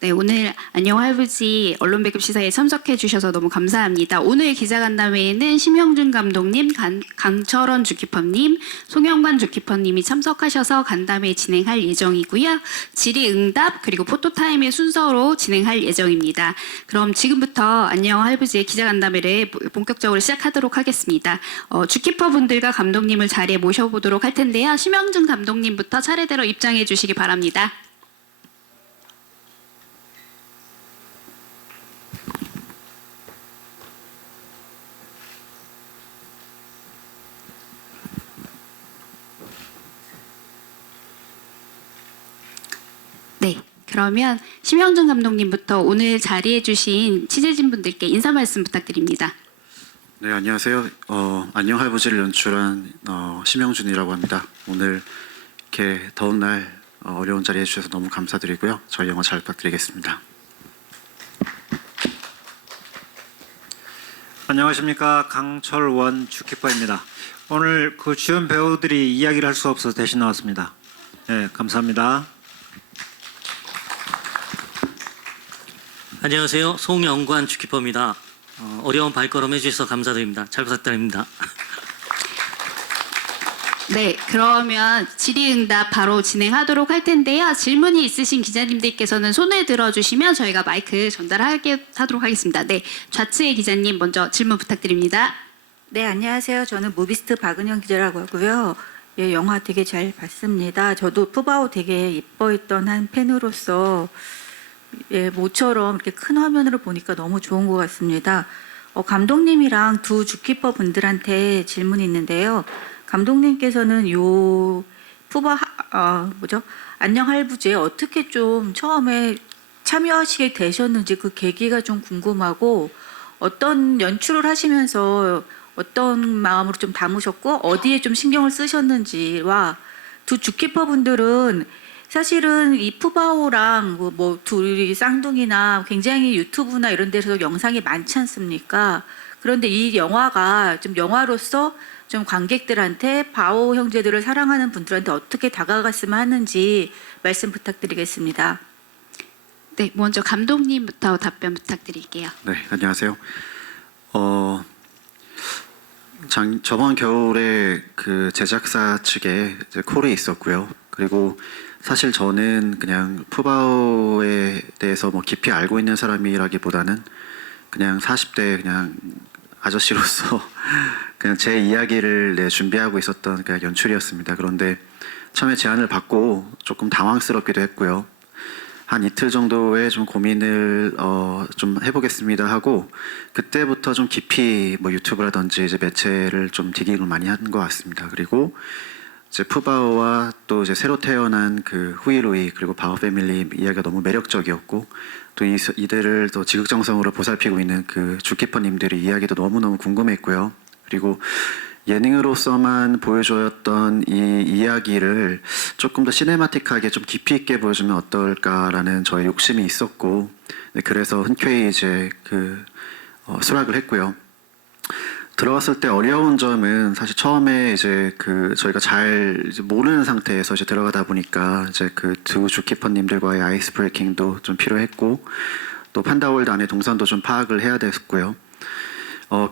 네, 오늘 안녕 할부지 언론 배급 시사에 참석해 주셔서 너무 감사합니다. 오늘 기자간담회에는 심형준 감독님, 강철원 주키퍼님, 송영관 주키퍼님이 참석하셔서 간담회 진행할 예정이고요. 질의응답 그리고 포토타임의 순서로 진행할 예정입니다. 그럼 지금부터 안녕 할부지의 기자간담회를 본격적으로 시작하도록 하겠습니다. 주키퍼분들과 감독님을 자리에 모셔보도록 할 텐데요. 심형준 감독님부터 차례대로 입장해 주시기 바랍니다. 네, 그러면 심형준 감독님부터 오늘 자리해 주신 취재진분들께 인사 말씀 부탁드립니다. 네, 안녕하세요. 안녕 할부지를 연출한 심형준이라고 합니다. 오늘 이렇게 더운 날 어려운 자리에 주셔서 너무 감사드리고요. 저희 영화 잘 부탁드리겠습니다. 안녕하십니까, 강철원 주키퍼입니다. 오늘 그 주연 배우들이 이야기를 할 수 없어서 대신 나왔습니다. 네, 감사합니다. 안녕하세요. 송영관 주키퍼입니다. 어려운 발걸음 해주셔서 감사드립니다. 잘 부탁드립니다. 네, 그러면 질의응답 바로 진행하도록 할 텐데요. 질문이 있으신 기자님들께서는 손을 들어주시면 저희가 마이크 전달하도록 하겠습니다. 네, 좌측의 기자님 먼저 질문 부탁드립니다. 네, 안녕하세요. 저는 무비스트 박은영 기자라고 하고요. 예, 영화 되게 잘 봤습니다. 저도 푸바오 되게 예뻐했던 한 팬으로서 예, 모처럼 이렇게 큰 화면으로 보니까 너무 좋은 것 같습니다. 감독님이랑 두 주키퍼 분들한테 질문이 있는데요. 감독님께서는 요 안녕 할부지에 어떻게 좀 처음에 참여하시게 되셨는지 그 계기가 좀 궁금하고 어떤 연출을 하시면서 어떤 마음으로 좀 담으셨고 어디에 좀 신경을 쓰셨는지와 두 주키퍼 분들은 사실은 이 푸바오랑 뭐 둘이 쌍둥이나 굉장히 유튜브나 이런 데서 영상이 많지 않습니까? 그런데 이 영화가 좀 영화로서 좀 관객들한테 바오 형제들을 사랑하는 분들한테 어떻게 다가갔으면 하는지 말씀 부탁드리겠습니다. 네, 먼저 감독님부터 답변 부탁드릴게요. 네, 안녕하세요. 저번 겨울에 그 제작사 측에 이제 콜이 있었고요. 그리고 사실 저는 그냥 푸바오에 대해서 뭐 깊이 알고 있는 사람이라기보다는 그냥 40대 그냥 아저씨로서 그냥 제 이야기를 준비하고 있었던 그냥 연출이었습니다. 그런데 처음에 제안을 받고 조금 당황스럽기도 했고요. 한 이틀 정도의 좀 고민을 좀 해보겠습니다 하고 그때부터 좀 깊이 뭐 유튜브라든지 이제 매체를 좀 디깅을 많이 한 것 같습니다. 그리고 이제 푸바오와 또 이제 새로 태어난 그 후이루이 그리고 바오 패밀리 이야기가 너무 매력적이었고 또 이들을 또 지극정성으로 보살피고 있는 그 주키퍼님들의 이야기도 너무너무 궁금했고요. 그리고 예능으로서만 보여줬던 이 이야기를 조금 더 시네마틱하게 좀 깊이 있게 보여주면 어떨까라는 저의 욕심이 있었고 그래서 흔쾌히 이제 수락을 했고요. 들어갔을 때 어려운 점은 사실 처음에 이제 저희가 잘 이제 모르는 상태에서 이제 들어가다 보니까 이제 그 두 주키퍼님들과의 아이스 브레이킹도 좀 필요했고 또 판다월드 안에 동선도 좀 파악을 해야 됐고요.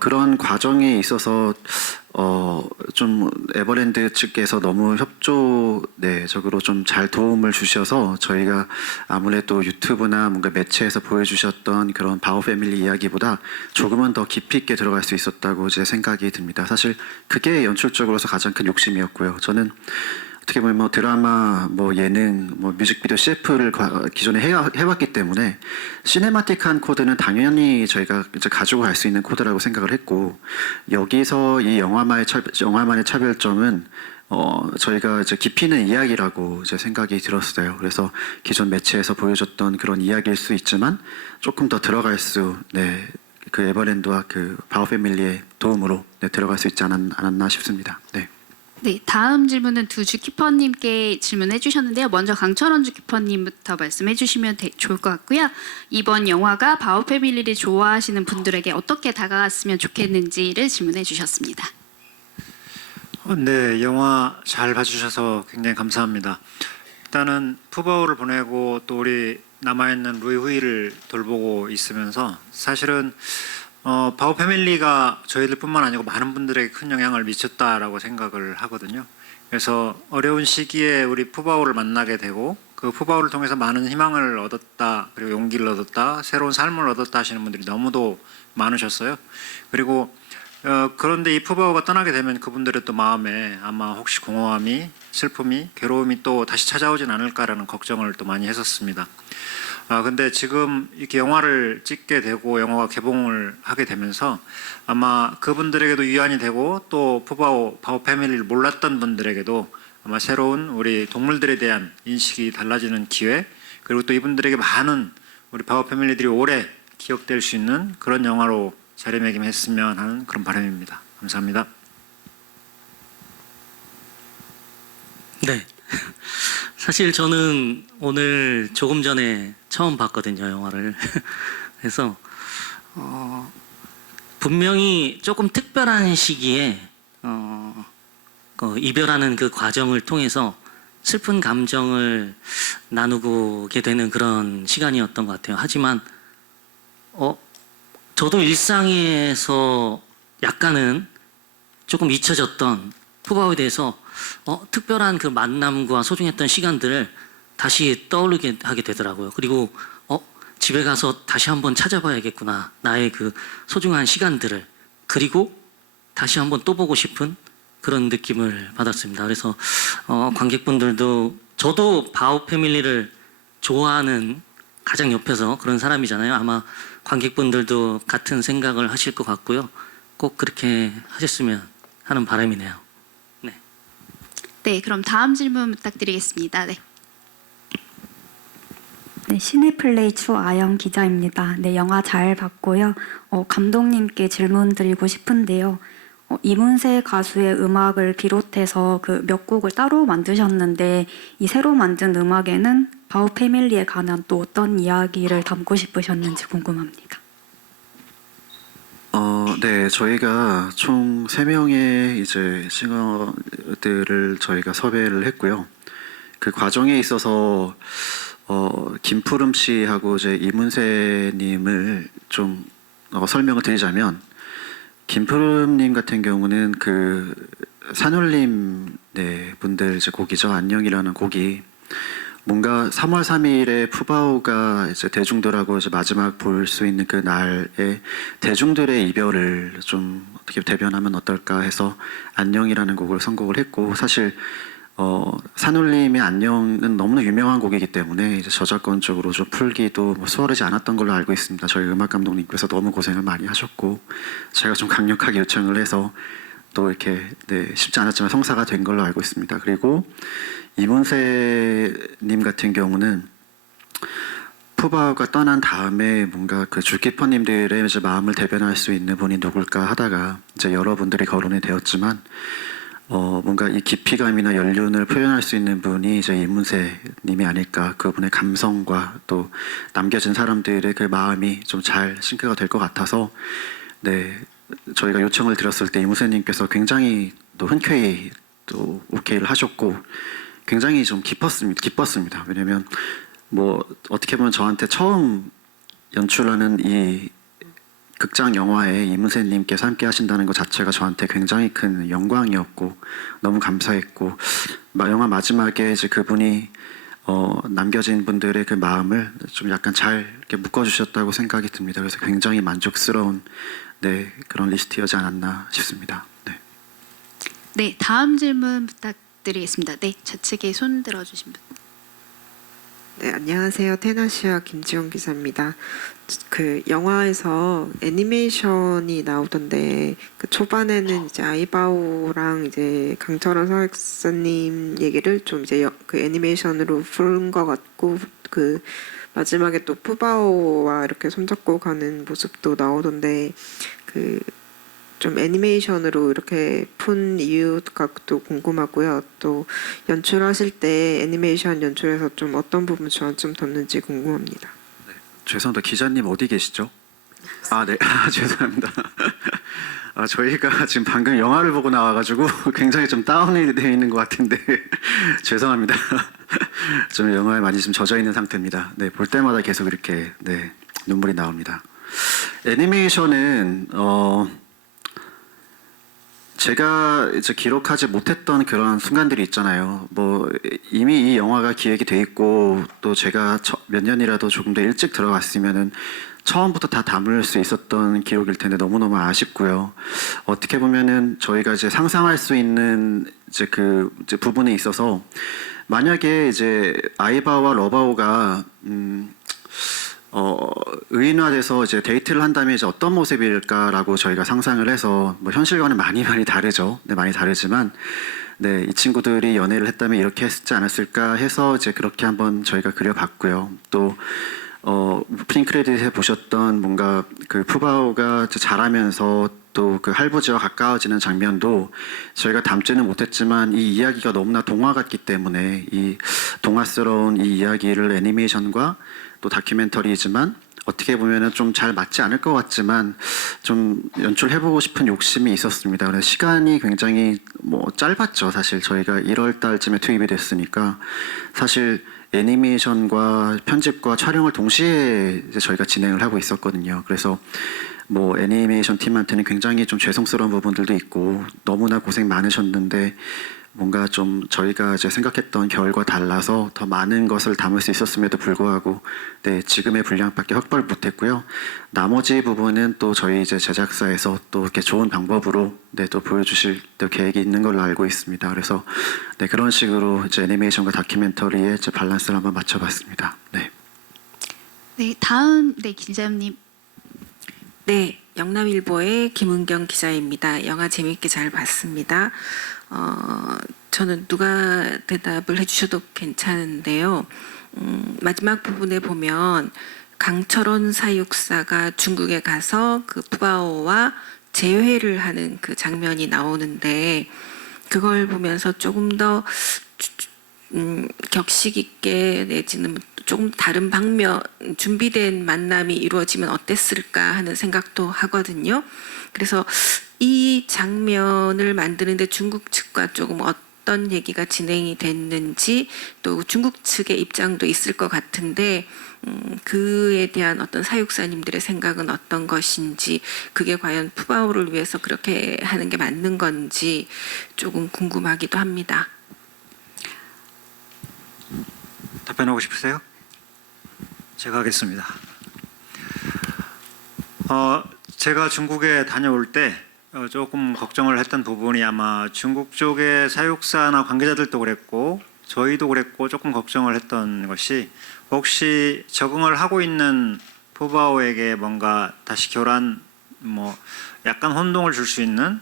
그런 과정에 있어서 좀 에버랜드 측에서 너무 협조적으로 좀 잘 도움을 주셔서 저희가 아무래도 유튜브나 뭔가 매체에서 보여주셨던 그런 바오 패밀리 이야기보다 조금은 더 깊이 있게 들어갈 수 있었다고 제 생각이 듭니다. 사실 그게 연출적으로서 가장 큰 욕심이었고요. 저는 어떻게 보면 뭐 드라마, 뭐 예능, 뭐 뮤직비디오 CF를 기존에 해왔기 때문에 시네마틱한 코드는 당연히 저희가 이제 가지고 갈 수 있는 코드라고 생각을 했고 여기서 이 영화만의 차별점은 저희가 이제 깊이 있는 이야기라고 이제 생각이 들었어요. 그래서 기존 매체에서 보여줬던 그런 이야기일 수 있지만 조금 더 들어갈 수, 그 에버랜드와 그 바오 패밀리의 도움으로 들어갈 수 있지 않았나 싶습니다. 네. 네, 다음 질문은 두 주키퍼님께 질문해 주셨는데요. 먼저 강철원 주키퍼님부터 말씀해 주시면 좋을 것 같고요. 이번 영화가 바오 패밀리를 좋아하시는 분들에게 어떻게 다가갔으면 좋겠는지를 질문해 주셨습니다. 네, 영화 잘 봐주셔서 굉장히 감사합니다. 일단은 푸바오를 보내고 또 우리 남아있는 루이 후이를 돌보고 있으면서 사실은 바오 패밀리가 저희들뿐만 아니고 많은 분들에게 큰 영향을 미쳤다라고 생각을 하거든요. 그래서 어려운 시기에 우리 푸바오를 만나게 되고 그 푸바오를 통해서 많은 희망을 얻었다, 그리고 용기를 얻었다, 새로운 삶을 얻었다 하시는 분들이 너무도 많으셨어요. 그리고 그런데 이 푸바오가 떠나게 되면 그분들의 또 마음에 아마 혹시 공허함이, 슬픔이, 괴로움이 또 다시 찾아오진 않을까라는 걱정을 또 많이 했었습니다. 근데 지금 이렇게 영화를 찍게 되고 영화가 개봉을 하게 되면서 아마 그분들에게도 위안이 되고 또 바오 패밀리를 몰랐던 분들에게도 아마 새로운 우리 동물들에 대한 인식이 달라지는 기회, 그리고 또 이분들에게 많은 우리 바오 패밀리들이 오래 기억될 수 있는 그런 영화로 자리매김했으면 하는 그런 바람입니다. 감사합니다. 네. 사실 저는 오늘 조금 전에 처음 봤거든요, 영화를. 그래서 분명히 조금 특별한 시기에 이별하는 그 과정을 통해서 슬픈 감정을 나누게 되는 그런 시간이었던 것 같아요. 하지만 저도 일상에서 약간은 조금 잊혀졌던 푸바오에 대해서 특별한 그 만남과 소중했던 시간들을 다시 떠오르게 하게 되더라고요. 그리고 집에 가서 다시 한번 찾아봐야겠구나. 나의 그 소중한 시간들을. 그리고 다시 한번 또 보고 싶은 그런 느낌을 받았습니다. 그래서 관객분들도, 저도 바오 패밀리를 좋아하는 가장 옆에서 그런 사람이잖아요. 아마 관객분들도 같은 생각을 하실 것 같고요. 꼭 그렇게 하셨으면 하는 바람이네요. 네. 네, 그럼 다음 질문 부탁드리겠습니다. 네. 네, 시네플레이 추아영 기자입니다. 네, 영화 잘 봤고요. 감독님께 질문 드리고 싶은데요. 이문세 가수의 음악을 비롯해서 그 몇 곡을 따로 만드셨는데 이 새로 만든 음악에는 바오 패밀리에 관한 또 어떤 이야기를 담고 싶으셨는지 궁금합니다. 네, 저희가 총 3명의 이제 싱어들을 저희가 섭외를 했고요. 그 과정에 있어서 김푸름 씨하고 이제 이문세 님을 좀 설명을 드리자면, 김푸름님 같은 경우는 그 산울림 분들 이제 곡이죠. 안녕이라는 곡이 뭔가 3월 3일에 푸바오가 이제 대중들하고 이제 마지막 볼 수 있는 그 날에 대중들의 이별을 좀 어떻게 대변하면 어떨까 해서 안녕이라는 곡을 선곡을 했고, 사실 산울림의 안녕은 너무나 유명한 곡이기 때문에 이제 저작권적으로 좀 풀기도 수월하지 않았던 걸로 알고 있습니다. 저희 음악 감독님께서 너무 고생을 많이 하셨고 제가 좀 강력하게 요청을 해서 또 이렇게 쉽지 않았지만 성사가 된 걸로 알고 있습니다. 그리고 이문세님 같은 경우는 푸바오가 떠난 다음에 뭔가 그 주키퍼님들의 이제 마음을 대변할 수 있는 분이 누굴까 하다가 이제 여러분들이 거론이 되었지만 뭔가 이 깊이감이나 연륜을 표현할 수 있는 분이 이제 이문세님이 아닐까. 그분의 감성과 또 남겨진 사람들의 그 마음이 좀 잘 싱크가 될 것 같아서 저희가 요청을 드렸을 때 이문세님께서 굉장히 또 흔쾌히 또 오케이를 하셨고 굉장히 좀 기뻤습니다. 왜냐면 뭐 어떻게 보면 저한테 처음 연출하는 이 극장 영화에 이문세님께서 함께 하신다는 것 자체가 저한테 굉장히 큰 영광이었고 너무 감사했고, 영화 마지막에 이제 그분이 남겨진 분들의 그 마음을 좀 약간 잘 이렇게 묶어주셨다고 생각이 듭니다. 그래서 굉장히 만족스러운 그런 리스트였지 않았나 싶습니다. 네, 다음 질문 부탁드리겠습니다. 네, 좌측에 손 들어주신 분. 네, 안녕하세요. 테나시아 김지영 기자입니다. 그 영화에서 애니메이션이 나오던데 그 초반에는 이제 아이바오랑 이제 강철원 사역사님 얘기를 좀 이제 그 애니메이션으로 푼 것 같고, 그 마지막에 또 푸바오와 이렇게 손잡고 가는 모습도 나오던데 그 좀 애니메이션으로 이렇게 푼 이유가 또 궁금하고요. 또 연출하실 때 애니메이션 연출에서 좀 어떤 부분 주안점 뒀는지 궁금합니다. 죄송합니다. 기자님 어디 계시죠? 네. 죄송합니다. 저희가 지금 방금 영화를 보고 나와가지고 굉장히 좀 다운이 되어 있는 것 같은데 죄송합니다. 좀 영화에 많이 좀 젖어 있는 상태입니다. 네, 볼 때마다 계속 이렇게 네, 눈물이 나옵니다. 애니메이션은 제가 이제 기록하지 못했던 그런 순간들이 있잖아요. 뭐 이미 이 영화가 기획이 돼 있고 또 제가 몇 년이라도 조금 더 일찍 들어갔으면은 처음부터 다 담을 수 있었던 기록일 텐데 너무너무 아쉽고요. 어떻게 보면은 저희가 이제 상상할 수 있는 이제 그 이제 부분에 있어서 만약에 이제 아이바오와 러바오가 의인화돼서 이제 데이트를 한다면 이제 어떤 모습일까라고 저희가 상상을 해서 뭐 현실과는 많이 다르죠. 네, 많이 다르지만 네, 이 친구들이 연애를 했다면 이렇게 했지 않았을까 해서 이제 그렇게 한번 저희가 그려봤고요. 또 오프닝 크레딧에 보셨던 뭔가 그 푸바오가 자라면서 또 그 할부지와 가까워지는 장면도 저희가 담지는 못했지만 이 이야기가 너무나 동화 같기 때문에 이 동화스러운 이 이야기를 애니메이션과 또 다큐멘터리지만 어떻게 보면은 좀 잘 맞지 않을 것 같지만 좀 연출해보고 싶은 욕심이 있었습니다. 그래서 시간이 굉장히 뭐 짧았죠. 사실 저희가 1월 달쯤에 투입이 됐으니까 사실 애니메이션과 편집과 촬영을 동시에 이제 저희가 진행을 하고 있었거든요. 그래서 뭐 애니메이션 팀한테는 굉장히 좀 죄송스러운 부분들도 있고 너무나 고생 많으셨는데 뭔가 좀 저희가 이제 생각했던 결과 달라서 더 많은 것을 담을 수 있었음에도 불구하고 네, 지금의 분량밖에 확보를 못했고요. 나머지 부분은 또 저희 이제 제작사에서 또 이렇게 좋은 방법으로 네, 또 보여주실 또 계획이 있는 걸로 알고 있습니다. 그래서 네, 그런 식으로 이제 애니메이션과 다큐멘터리의 이제 밸런스를 한번 맞춰봤습니다. 네. 네, 다음 네 기자님. 네, 영남일보의 김은경 기자입니다. 영화 재밌게 잘 봤습니다. 저는 누가 대답을 해주셔도 괜찮은데요. 마지막 부분에 보면 강철원 사육사가 중국에 가서 그 푸바오와 재회를 하는 그 장면이 나오는데 그걸 보면서 조금 더 격식 있게 내지는 조금 다른 방면 준비된 만남이 이루어지면 어땠을까 하는 생각도 하거든요. 그래서 이 장면을 만드는데 중국 측과 조금 어떤 얘기가 진행이 됐는지 또 중국 측의 입장도 있을 것 같은데 그에 대한 어떤 사육사님들의 생각은 어떤 것인지 그게 과연 푸바오를 위해서 그렇게 하는 게 맞는 건지 조금 궁금하기도 합니다. 답변하고 싶으세요? 제가 하겠습니다. 제가 중국에 다녀올 때 조금 걱정을 했던 부분이 아마 중국 쪽의 사육사나 관계자들도 그랬고 저희도 그랬고 조금 걱정을 했던 것이 혹시 적응을 하고 있는 푸바오에게 뭔가 다시 교란 뭐 약간 혼동을 줄 수 있는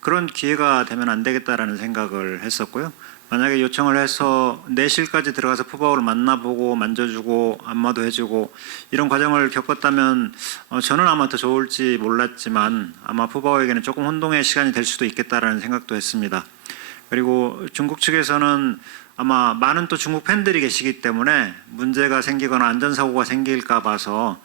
그런 기회가 되면 안 되겠다라는 생각을 했었고요. 만약에 요청을 해서 내실까지 들어가서 푸바오를 만나보고 만져주고 안마도 해주고 이런 과정을 겪었다면 저는 아마 더 좋을지 몰랐지만 아마 푸바오에게는 조금 혼동의 시간이 될 수도 있겠다라는 생각도 했습니다. 그리고 중국 측에서는 아마 많은 또 중국 팬들이 계시기 때문에 문제가 생기거나 안전사고가 생길까 봐서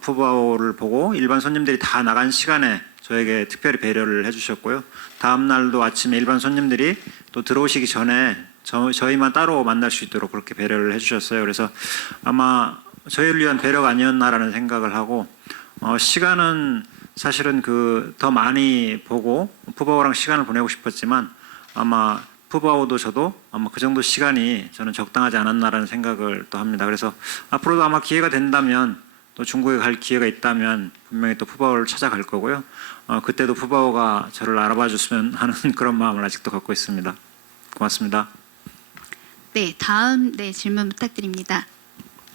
푸바오를 보고 일반 손님들이 다 나간 시간에 저에게 특별히 배려를 해주셨고요. 다음 날도 아침에 일반 손님들이 또 들어오시기 전에 저희만 따로 만날 수 있도록 그렇게 배려를 해주셨어요. 그래서 아마 저희를 위한 배려가 아니었나라는 생각을 하고 시간은 사실은 그 더 많이 보고 푸바오랑 시간을 보내고 싶었지만 아마 푸바오도 저도 아마 그 정도 시간이 저는 적당하지 않았나라는 생각을 또 합니다. 그래서 앞으로도 아마 기회가 된다면 또 중국에 갈 기회가 있다면 분명히 또 푸바오를 찾아갈 거고요. 그때도 푸바오가 저를 알아봐 줬으면 하는 그런 마음을 아직도 갖고 있습니다. 고맙습니다. 네, 다음 네 질문 부탁드립니다.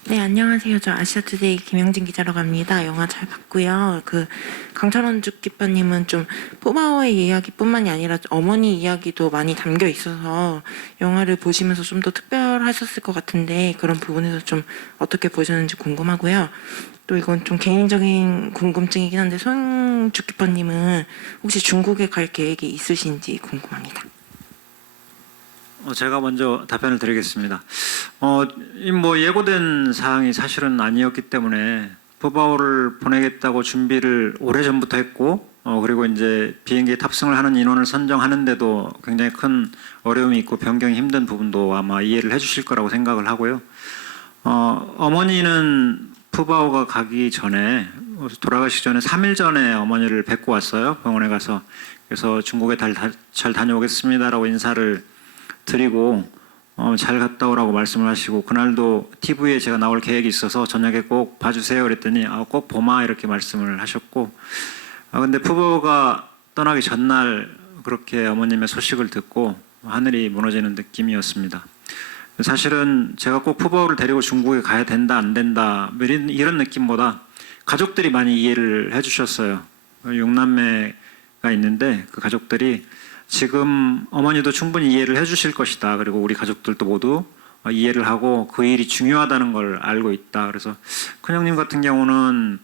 네, 안녕하세요. 저 아시아투데이 김영진 기자라고 합니다. 영화 잘 봤고요. 그 강철원 주키퍼님은 좀 푸바오의 이야기뿐만이 아니라 어머니 이야기도 많이 담겨 있어서 영화를 보시면서 좀 더 특별하셨을 것 같은데 그런 부분에서 좀 어떻게 보셨는지 궁금하고요. 또 이건 좀 개인적인 궁금증이긴 한데 송 주키퍼님은 혹시 중국에 갈 계획이 있으신지 궁금합니다. 제가 먼저 답변을 드리겠습니다. 뭐 예고된 사항이 사실은 아니었기 때문에 푸바오를 보내겠다고 준비를 오래전부터 했고 그리고 이제 비행기에 탑승을 하는 인원을 선정하는데도 굉장히 큰 어려움이 있고 변경이 힘든 부분도 아마 이해를 해주실 거라고 생각을 하고요. 어머니는 푸바오가 가기 전에 돌아가시기 전에 3일 전에 어머니를 뵙고 왔어요. 병원에 가서. 그래서 중국에 잘 다녀오겠습니다라고 인사를 드리고 잘 갔다 오라고 말씀을 하시고 그날도 TV에 제가 나올 계획이 있어서 저녁에 꼭 봐주세요 그랬더니 꼭 보마 이렇게 말씀을 하셨고 근데 푸바오가 떠나기 전날 그렇게 어머님의 소식을 듣고 하늘이 무너지는 느낌이었습니다. 사실은 제가 꼭 푸바오를 데리고 중국에 가야 된다 안 된다 이런 느낌보다 가족들이 많이 이해를 해주셨어요. 6남매가 있는데 그 가족들이 지금 어머니도 충분히 이해를 해주실 것이다. 그리고 우리 가족들도 모두 이해를 하고 그 일이 중요하다는 걸 알고 있다. 그래서 큰형님 같은 경우는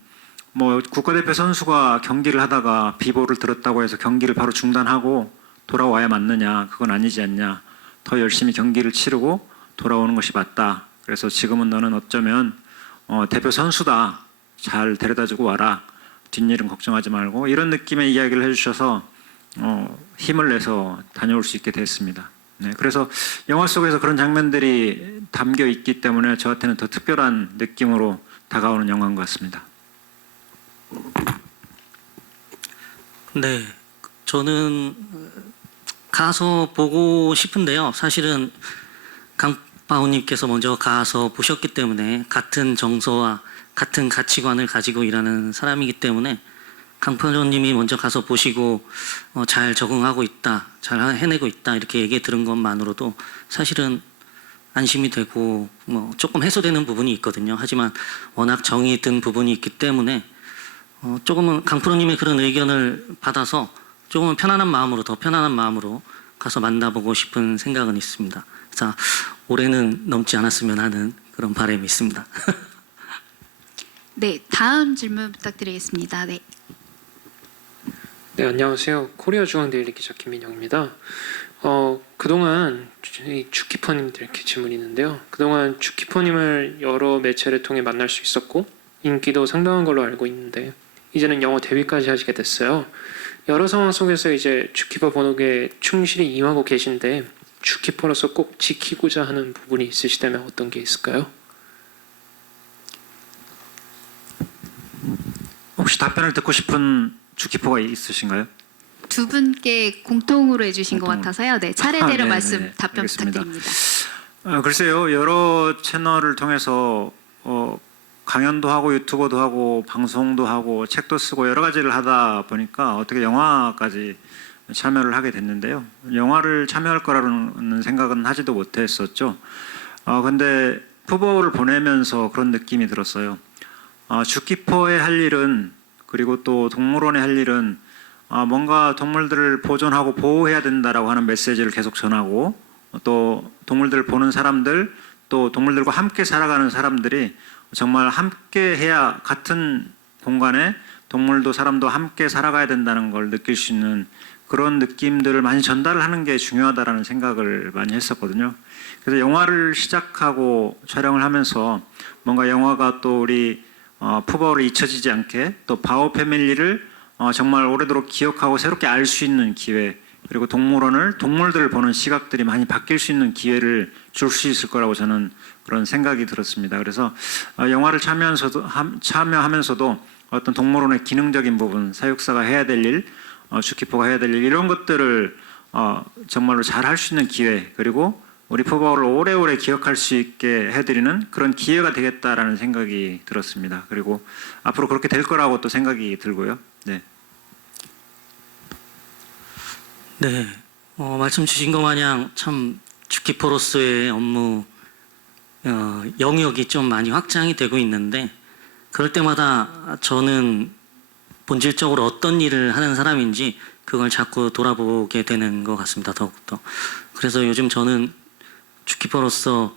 뭐 국가대표 선수가 경기를 하다가 비보를 들었다고 해서 경기를 바로 중단하고 돌아와야 맞느냐? 그건 아니지 않냐? 더 열심히 경기를 치르고 돌아오는 것이 맞다. 그래서 지금은 너는 어쩌면 대표 선수다. 잘 데려다주고 와라. 뒷일은 걱정하지 말고 이런 느낌의 이야기를 해주셔서 힘을 내서 다녀올 수 있게 됐습니다. 네, 그래서 영화 속에서 그런 장면들이 담겨 있기 때문에 저한테는 더 특별한 느낌으로 다가오는 영화인 것 같습니다. 네, 저는 가서 보고 싶은데요. 사실은 강바오님께서 먼저 가서 보셨기 때문에 같은 정서와 같은 가치관을 가지고 일하는 사람이기 때문에 강파로님이 먼저 가서 보시고 잘 적응하고 있다, 잘 해내고 있다 이렇게 얘기 들은 것만으로도 사실은 안심이 되고 뭐 조금 해소되는 부분이 있거든요. 하지만 워낙 정이 든 부분이 있기 때문에 조금은 강프로님의 그런 의견을 받아서 조금은 편안한 마음으로 더 편안한 마음으로 가서 만나보고 싶은 생각은 있습니다. 그래서 올해는 넘지 않았으면 하는 그런 바람이 있습니다. 네, 다음 질문 부탁드리겠습니다. 네. 네, 안녕하세요. 코리아 중앙데일리 기자 김민영입니다. 그동안 주키퍼님들께 질문이 있는데요. 그동안 주키퍼님을 여러 매체를 통해 만날 수 있었고 인기도 상당한 걸로 알고 있는데 이제는 영어 데뷔까지 하시게 됐어요. 여러 상황 속에서 이제 주키퍼 번호에 충실히 임하고 계신데 주키퍼로서 꼭 지키고자 하는 부분이 있으시다면 어떤 게 있을까요? 혹시 답변을 듣고 싶은 주키퍼가 있으신가요? 두 분께 공통으로 해주신 것 같아서요. 네, 차례대로 네, 말씀 네, 답변 알겠습니다. 부탁드립니다. 글쎄요, 여러 채널을 통해서 강연도 하고 유튜버도 하고 방송도 하고 책도 쓰고 여러 가지를 하다 보니까 어떻게 영화까지 참여를 하게 됐는데요. 영화를 참여할 거라는 생각은 하지도 못했었죠. 근데 푸바오를 보내면서 그런 느낌이 들었어요. 주키퍼의 할 일은 그리고 또 동물원의 할 일은 뭔가 동물들을 보존하고 보호해야 된다라고 하는 메시지를 계속 전하고 또 동물들을 보는 사람들 또 동물들과 함께 살아가는 사람들이 정말 함께 해야 같은 공간에 동물도 사람도 함께 살아가야 된다는 걸 느낄 수 있는 그런 느낌들을 많이 전달을 하는 게 중요하다라는 생각을 많이 했었거든요. 그래서 영화를 시작하고 촬영을 하면서 뭔가 영화가 또 우리 푸바오를 잊혀지지 않게 또 바오 패밀리를 정말 오래도록 기억하고 새롭게 알 수 있는 기회 그리고 동물들을 보는 시각들이 많이 바뀔 수 있는 기회를 줄 수 있을 거라고 저는 그런 생각이 들었습니다. 그래서 영화를 참여하면서도 어떤 동물원의 기능적인 부분, 사육사가 해야 될 일, 주키퍼가 해야 될 일 이런 것들을 정말로 잘 할 수 있는 기회 그리고 우리 푸바오를 오래오래 기억할 수 있게 해드리는 그런 기회가 되겠다라는 생각이 들었습니다. 그리고 앞으로 그렇게 될 거라고 또 생각이 들고요. 네. 네, 말씀 주신 것 마냥 참 주키퍼로서의 업무 영역이 좀 많이 확장이 되고 있는데 그럴 때마다 저는 본질적으로 어떤 일을 하는 사람인지 그걸 자꾸 돌아보게 되는 것 같습니다. 더욱더. 그래서 요즘 저는 주키퍼로서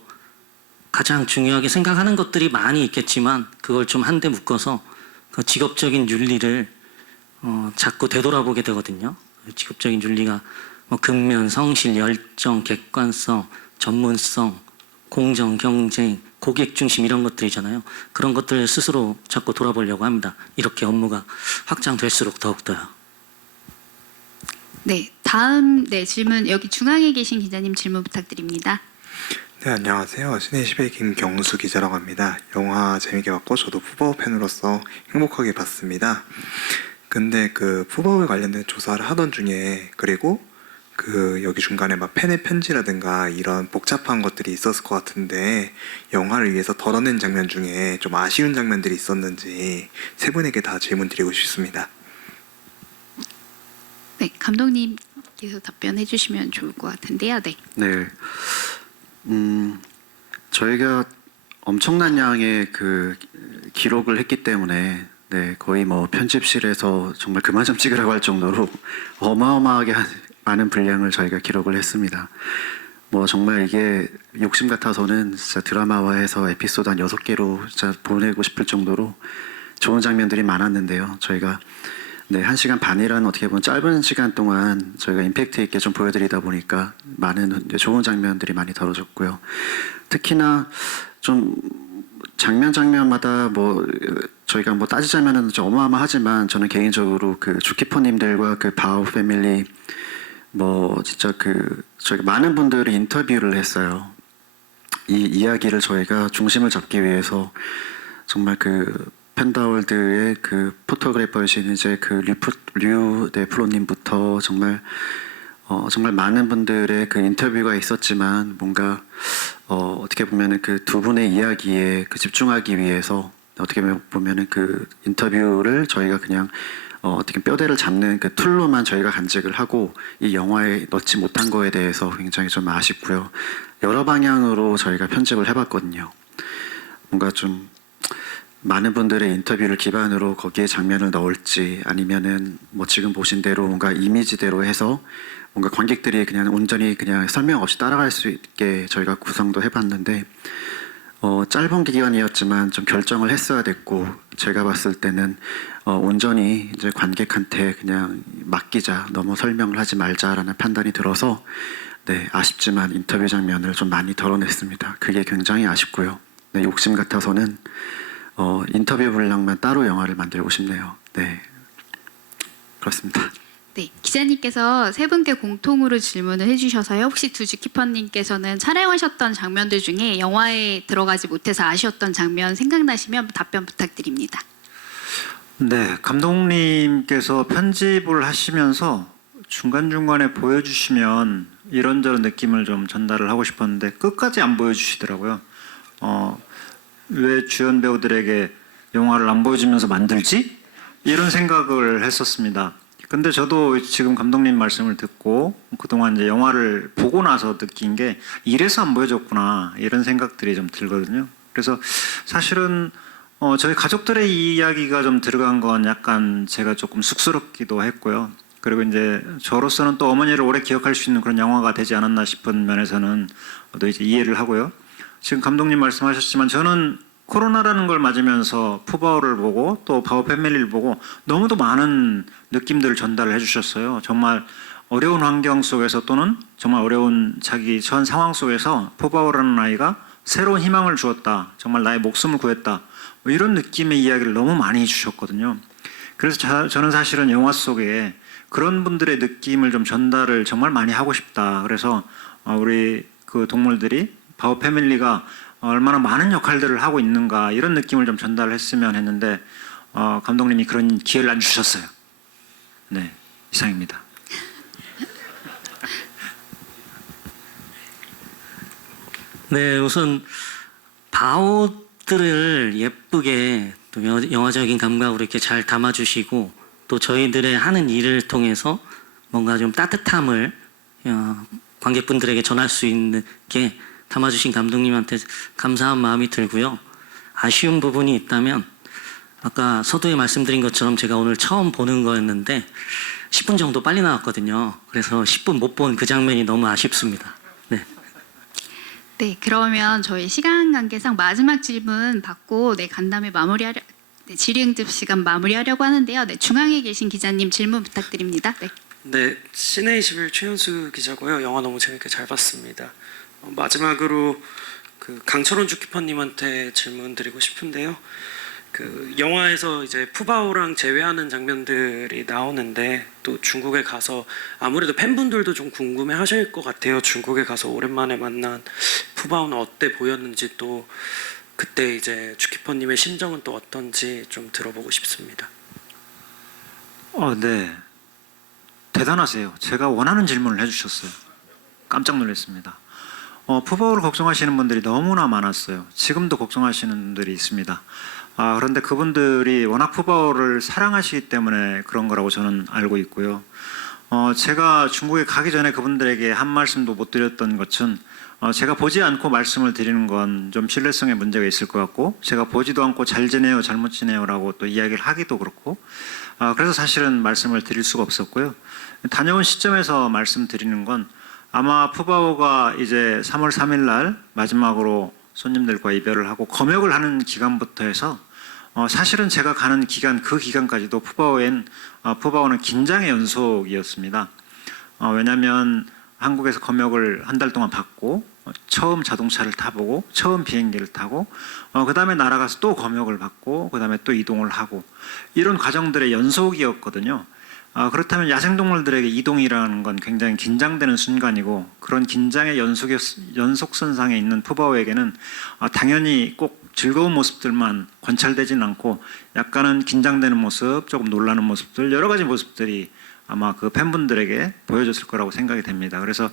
가장 중요하게 생각하는 것들이 많이 있겠지만 그걸 좀 한데 묶어서 그 직업적인 윤리를 자꾸 되돌아보게 되거든요. 직업적인 윤리가 뭐 근면, 성실, 열정, 객관성, 전문성, 공정, 경쟁, 고객 중심 이런 것들이잖아요. 그런 것들 스스로 자꾸 돌아보려고 합니다. 이렇게 업무가 확장될수록 더욱더요. 네, 다음 질문 여기 중앙에 계신 기자님 질문 부탁드립니다. 네, 안녕하세요. 신의 10의 김경수 기자라고 합니다. 영화 재밌게 봤고 저도 푸바오 팬으로서 행복하게 봤습니다. 근데 그 푸바오에 관련된 조사를 하던 중에 그리고 그 여기 중간에 막 팬의 편지라든가 이런 복잡한 것들이 있었을 것 같은데 영화를 위해서 덜어낸 장면 중에 좀 아쉬운 장면들이 있었는지 세 분에게 다 질문 드리고 싶습니다. 네, 감독님께서 답변해 주시면 좋을 것 같은데요. 네. 네. 저희가 엄청난 양의 그 기록을 했기 때문에 네, 거의 뭐 편집실에서 정말 그만 좀 찍으라고 할 정도로 어마어마하게 많은 분량을 저희가 기록을 했습니다. 뭐 정말 이게 욕심 같아서는 진짜 드라마화해서 에피소드 한 6개로 진짜 보내고 싶을 정도로 좋은 장면들이 많았는데요. 저희가 네, 1시간 반이라는 어떻게 보면 짧은 시간 동안 저희가 임팩트 있게 좀 보여드리다 보니까 많은 좋은 장면들이 많이 다뤄졌고요. 특히나 좀 장면마다 뭐 저희가 뭐 따지자면은 좀 어마어마하지만 저는 개인적으로 그 주키퍼님들과 그 바오 패밀리 뭐 진짜 그 저희가 많은 분들이 인터뷰를 했어요. 이 이야기를 저희가 중심을 잡기 위해서 정말 그 펜다월드의 그 포토그래퍼이신 이제 그 류 데플로님부터 정말 정말 많은 분들의 그 인터뷰가 있었지만 뭔가 어떻게 보면은 그 두 분의 이야기에 그 집중하기 위해서 어떻게 보면은 그 인터뷰를 저희가 그냥 어떻게 뼈대를 잡는 그 툴로만 저희가 간직을 하고 이 영화에 넣지 못한 거에 대해서 굉장히 좀 아쉽고요. 여러 방향으로 저희가 편집을 해봤거든요. 뭔가 좀 많은 분들의 인터뷰를 기반으로 거기에 장면을 넣을지 아니면은 뭐 지금 보신 대로 뭔가 이미지대로 해서 뭔가 관객들이 그냥 온전히 그냥 설명 없이 따라갈 수 있게 저희가 구성도 해봤는데 짧은 기간이었지만 좀 결정을 했어야 됐고 제가 봤을 때는 온전히 이제 관객한테 그냥 맡기자 너무 설명을 하지 말자라는 판단이 들어서 네 아쉽지만 인터뷰 장면을 좀 많이 덜어냈습니다. 그게 굉장히 아쉽고요. 네, 욕심 같아서는 인터뷰 분량만 따로 영화를 만들고 싶네요. 네, 그렇습니다. 네, 기자님께서 세 분께 공통으로 질문을 해주셔서요. 혹시 두 주키퍼님께서는 촬영하셨던 장면들 중에 영화에 들어가지 못해서 아쉬웠던 장면 생각나시면 답변 부탁드립니다. 네, 감독님께서 편집을 하시면서 중간중간에 보여주시면 이런저런 느낌을 좀 전달을 하고 싶었는데 끝까지 안 보여주시더라고요. 왜 주연 배우들에게 영화를 안 보여주면서 만들지? 이런 생각을 했었습니다. 근데 저도 지금 감독님 말씀을 듣고 그동안 이제 영화를 보고 나서 느낀 게 이래서 안 보여줬구나 이런 생각들이 좀 들거든요. 그래서 사실은 저희 가족들의 이야기가 좀 들어간 건 약간 제가 조금 쑥스럽기도 했고요. 그리고 이제 저로서는 또 어머니를 오래 기억할 수 있는 그런 영화가 되지 않았나 싶은 면에서는 또 이제 이해를 하고요. 지금 감독님 말씀하셨지만 저는 코로나라는 걸 맞으면서 푸바오를 보고 또 바오 패밀리를 보고 너무도 많은 느낌들을 전달을 해주셨어요. 정말 어려운 환경 속에서 또는 정말 어려운 자기 처한 상황 속에서 푸바오라는 아이가 새로운 희망을 주었다. 정말 나의 목숨을 구했다. 뭐 이런 느낌의 이야기를 너무 많이 해주셨거든요. 그래서 저는 사실은 영화 속에 그런 분들의 느낌을 좀 전달을 정말 많이 하고 싶다. 그래서 우리 그 동물들이 바오 패밀리가 얼마나 많은 역할들을 하고 있는가 이런 느낌을 좀 전달을 했으면 했는데 감독님이 그런 기회를 안 주셨어요. 네, 이상입니다. 네, 우선 바오들을 예쁘게 또 영화적인 감각으로 이렇게 잘 담아주시고 또 저희들의 하는 일을 통해서 뭔가 좀 따뜻함을 관객분들에게 전할 수 있는 게 담아주신 감독님한테 감사한 마음이 들고요. 아쉬운 부분이 있다면 아까 서두에 말씀드린 것처럼 제가 오늘 처음 보는 거였는데 10분 정도 빨리 나왔거든요. 그래서 10분 못 본 그 장면이 너무 아쉽습니다. 네. 네, 그러면 저희 시간 관계상 마지막 질문 받고 간담회 마무리하려 질의응답 시간 마무리하려고 하는데요. 네, 중앙에 계신 기자님 질문 부탁드립니다. 네. 네, 시내 21 최현수 기자고요. 영화 너무 재밌게 잘 봤습니다. 마지막으로 그 강철원 주키퍼님한테 질문 드리고 싶은데요. 그 영화에서 이제 푸바오랑 재회하는 장면들이 나오는데 또 중국에 가서 아무래도 팬분들도 좀 궁금해하실 것 같아요. 중국에 가서 오랜만에 만난 푸바오는 어때 보였는지 또 그때 이제 주키퍼님의 심정은 또 어떤지 좀 들어보고 싶습니다. 네. 대단하세요. 제가 원하는 질문을 해주셨어요. 깜짝 놀랐습니다. 푸바오를 걱정하시는 분들이 너무나 많았어요. 지금도 걱정하시는 분들이 있습니다. 그런데 그분들이 워낙 푸바오를 사랑하시기 때문에 그런 거라고 저는 알고 있고요. 제가 중국에 가기 전에 그분들에게 한 말씀도 못 드렸던 것은 제가 보지 않고 말씀을 드리는 건 좀 신뢰성에 문제가 있을 것 같고, 제가 보지도 않고 잘 지내요, 잘못 지내요라고 또 이야기를 하기도 그렇고, 그래서 사실은 말씀을 드릴 수가 없었고요. 다녀온 시점에서 말씀드리는 건 아마 푸바오가 이제 3월 3일 날 마지막으로 손님들과 이별을 하고 검역을 하는 기간부터 해서 사실은 제가 가는 기간, 그 기간까지도 푸바오는 긴장의 연속이었습니다. 왜냐하면 한국에서 검역을 한 달 동안 받고 처음 자동차를 타보고 처음 비행기를 타고 그 다음에 날아가서 또 검역을 받고 그 다음에 또 이동을 하고 이런 과정들의 연속이었거든요. 그렇다면 야생동물들에게 이동이라는 건 굉장히 긴장되는 순간이고, 그런 긴장의 연속선상에 있는 푸바오에게는 당연히 꼭 즐거운 모습들만 관찰되지는 않고 약간은 긴장되는 모습, 조금 놀라는 모습들, 여러 가지 모습들이 아마 그 팬분들에게 보여줬을 거라고 생각이 됩니다. 그래서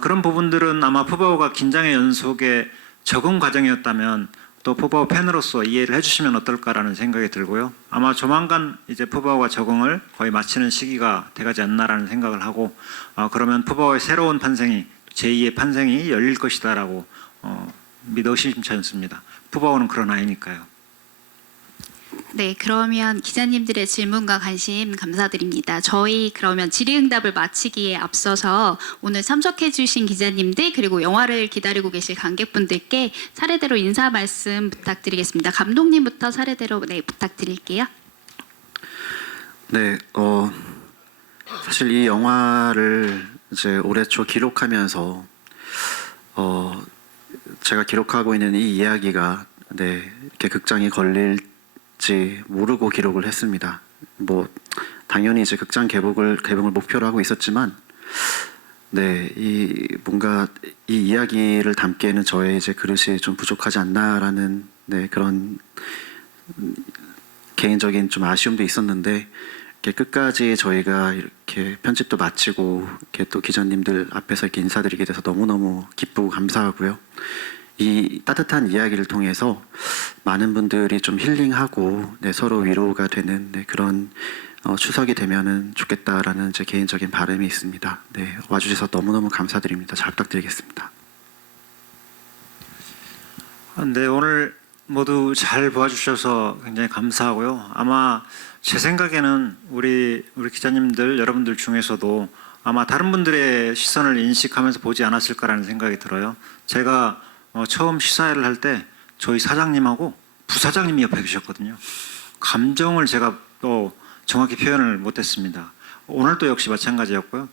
그런 부분들은 아마 푸바오가 긴장의 연속의 적응 과정이었다면 또 푸바오 팬으로서 이해를 해주시면 어떨까라는 생각이 들고요. 아마 조만간 이제 푸바오가 적응을 거의 마치는 시기가 돼가지 않나라는 생각을 하고, 그러면 푸바오의 새로운 판생이, 제2의 판생이 열릴 것이다라고 믿어 의심치 않습니다. 푸바오는 그런 아이니까요. 네, 그러면 기자님들의 질문과 관심 감사드립니다. 저희 그러면 질의응답을 마치기에 앞서서 오늘 참석해주신 기자님들 그리고 영화를 기다리고 계실 관객분들께 차례대로 인사 말씀 부탁드리겠습니다. 감독님부터 차례대로 부탁드릴게요. 네, 사실 이 영화를 이제 올해 초 기록하면서 제가 기록하고 있는 이 이야기가 이렇게 극장에 걸릴지 모르고 기록을 했습니다. 뭐 당연히 이제 극장 개봉을 목표로 하고 있었지만, 뭔가 이 이야기를 담기에는 저의 이제 그릇이 좀 부족하지 않나라는 그런 개인적인 좀 아쉬움도 있었는데, 이렇게 끝까지 저희가 이렇게 편집도 마치고 이렇게 또 기자님들 앞에서 이렇게 인사드리게 돼서 너무너무 기쁘고 감사하고요. 이 따뜻한 이야기를 통해서 많은 분들이 좀 힐링하고 서로 위로가 되는 그런 추석이 되면은 좋겠다라는 제 개인적인 바람이 있습니다. 와주셔서 너무너무 감사드립니다. 잘 부탁드리겠습니다. 네, 오늘 모두 잘 봐주셔서 굉장히 감사하고요. 아마 제 생각에는 우리 기자님들 여러분들 중에서도 아마 다른 분들의 시선을 인식하면서 보지 않았을까라는 생각이 들어요. 제가 처음 시사회를 할 때 저희 사장님하고 부사장님이 옆에 계셨거든요. 감정을 제가 또 정확히 표현을 못했습니다. 오늘도 역시 마찬가지였고요.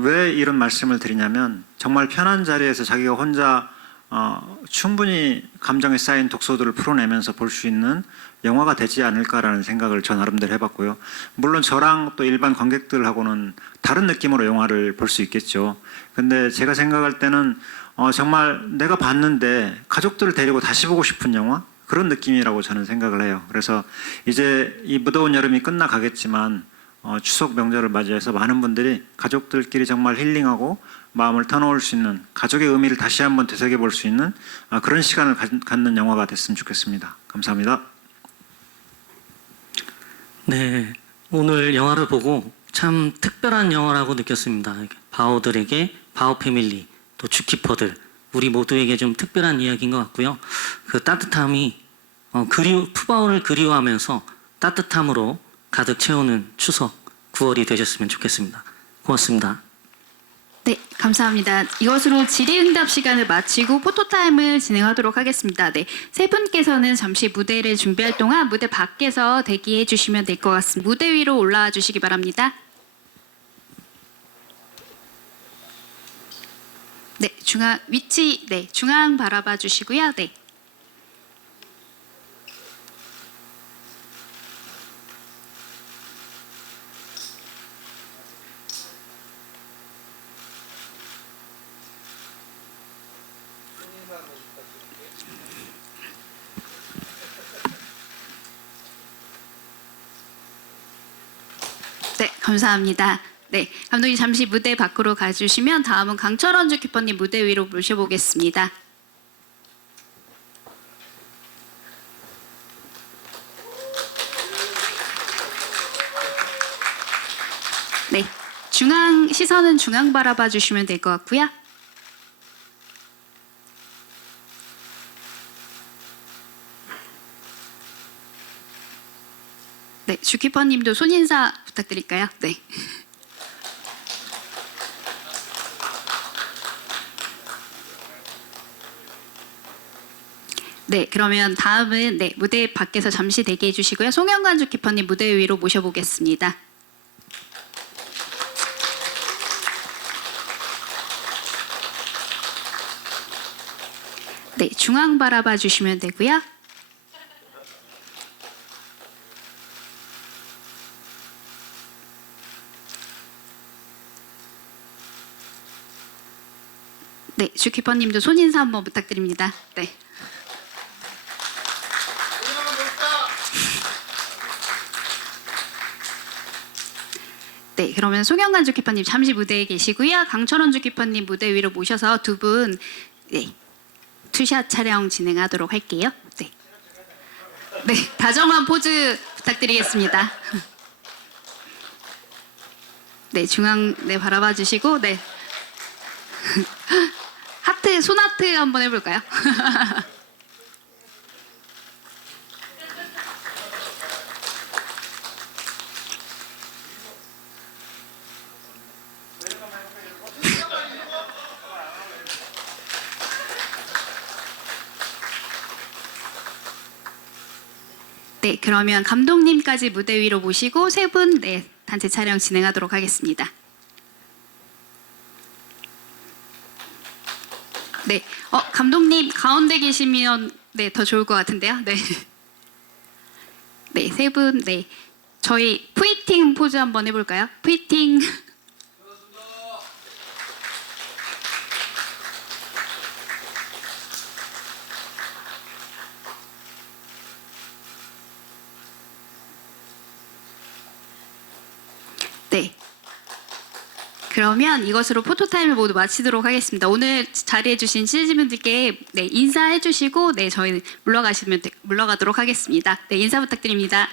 왜 이런 말씀을 드리냐면, 정말 편한 자리에서 자기가 혼자 충분히 감정에 쌓인 독소들을 풀어내면서 볼 수 있는 영화가 되지 않을까라는 생각을 저 나름대로 해봤고요. 물론 저랑 또 일반 관객들하고는 다른 느낌으로 영화를 볼 수 있겠죠. 근데 제가 생각할 때는 정말 내가 봤는데 가족들을 데리고 다시 보고 싶은 영화? 그런 느낌이라고 저는 생각을 해요. 그래서 이제 이 무더운 여름이 끝나가겠지만 추석 명절을 맞이해서 많은 분들이 가족들끼리 정말 힐링하고 마음을 터놓을 수 있는, 가족의 의미를 다시 한번 되새겨 볼 수 있는 그런 시간을 갖는 영화가 됐으면 좋겠습니다. 감사합니다. 네, 오늘 영화를 보고 참 특별한 영화라고 느꼈습니다. 바오들에게, 바오 패밀리, 또 주키퍼들, 우리 모두에게 좀 특별한 이야기인 것 같고요. 그 따뜻함이 푸바오를 그리워하면서 따뜻함으로 가득 채우는 추석 9월이 되셨으면 좋겠습니다. 고맙습니다. 네, 감사합니다. 이것으로 질의응답 시간을 마치고 포토타임을 진행하도록 하겠습니다. 네, 세 분께서는 잠시 무대를 준비할 동안 무대 밖에서 대기해 주시면 될 것 같습니다. 무대 위로 올라와 주시기 바랍니다. 네, 중앙 바라봐 주시고요. 네. 네, 감사합니다. 네, 감독님 잠시 무대 밖으로 가주시면 다음은 강철원 주키퍼님 무대 위로 모셔보겠습니다. 네, 시선은 중앙 바라봐 주시면 될 것 같고요. 네, 주키퍼님도 손인사 부탁드릴까요? 네. 네, 그러면 다음은 네, 무대 밖에서 잠시 대기해 주시고요. 송영관 주키퍼님 무대 위로 모셔보겠습니다. 네, 중앙 바라봐 주시면 되고요. 네, 주키퍼님도 손인사 한번 부탁드립니다. 네. 네, 그러면 송영관 주키퍼님 잠시 무대에 계시고요. 강철원 주키퍼님 무대 위로 모셔서 두 분 네, 투샷 촬영 진행하도록 할게요. 네, 네, 다정한 포즈 부탁드리겠습니다. 네, 중앙 네 바라봐 주시고 네. 하트, 손하트 한번 해볼까요? 네, 그러면 감독님까지 무대 위로 모시고 세 분 네, 단체 촬영 진행하도록 하겠습니다. 네, 감독님 가운데 계시면 네, 더 좋을 것 같은데요. 네, 네, 세 분 네, 저희 푸이팅 포즈 한번 해볼까요? 푸이팅. 네. 그러면 이것으로 포토타임을 모두 마치도록 하겠습니다. 오늘 자리해주신 시즈분들께 네, 인사해주시고 네, 저희 물러가도록 하겠습니다. 네, 인사 부탁드립니다.